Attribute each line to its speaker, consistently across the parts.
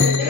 Speaker 1: Thank you.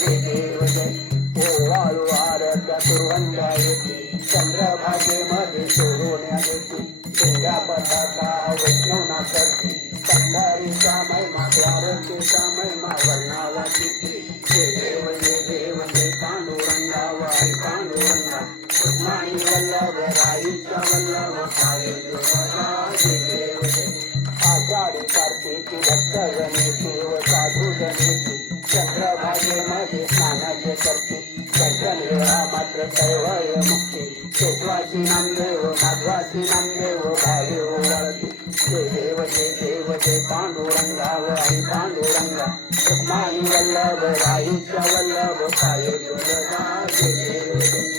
Speaker 2: हा
Speaker 1: अ, पेटवायची का
Speaker 2: हा
Speaker 3: चंद्रभागेमध्ये सोडवण्यात येते शिंगा पताका वैष्णवना करते पंढरीचा महिमा द्वारकेचा महिमा वर्णावती जय देव जय देव जय पांडुरंगा पांडुरंगा कृष्णाई वल्लभ वल्लभ काय देव आषाढी कार्तिकी भक्त गणेशी शेषवासी नामदेव माधवासी नामदेव भावे ओवाळती जय देव जय देव जय पांडुरंगा आई पांडुरंगा रुक्माई वल्लभ राईच्या वल्लभ काय तुलगा जय देव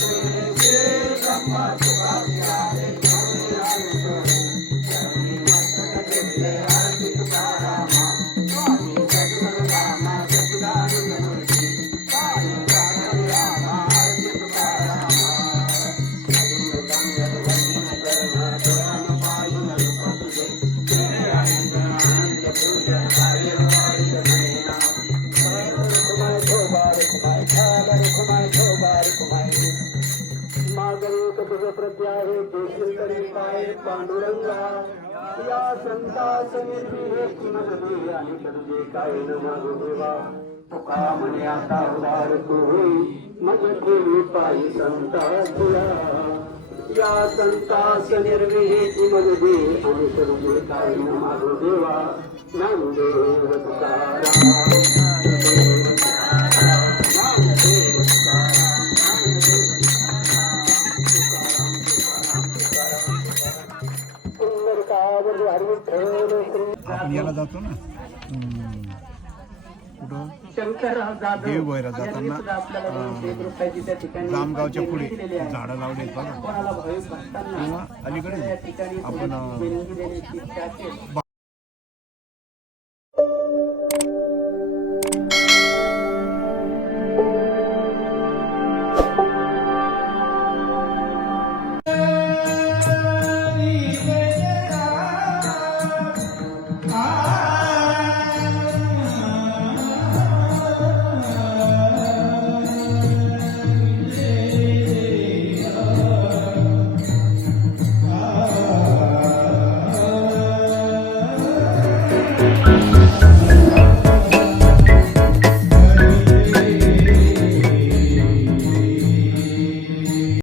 Speaker 3: Thank you. तरी पांडुरंगा. या संता समिती हे नगरी आणि कर्जे काय न मागू देवा. तुका म्हणे आता उदार तू होई मग देवी पायी संता तुला. या संतास निर्विहित मग आणि तुझे काय न मागू देवा. नामदेव तुकारा
Speaker 1: आपण याला जातो ना. कुठं? देव
Speaker 3: भैरा
Speaker 1: जाताना, जामगावच्या पुढे झाडं लावले बघा. किंवा अलीकडे आपण,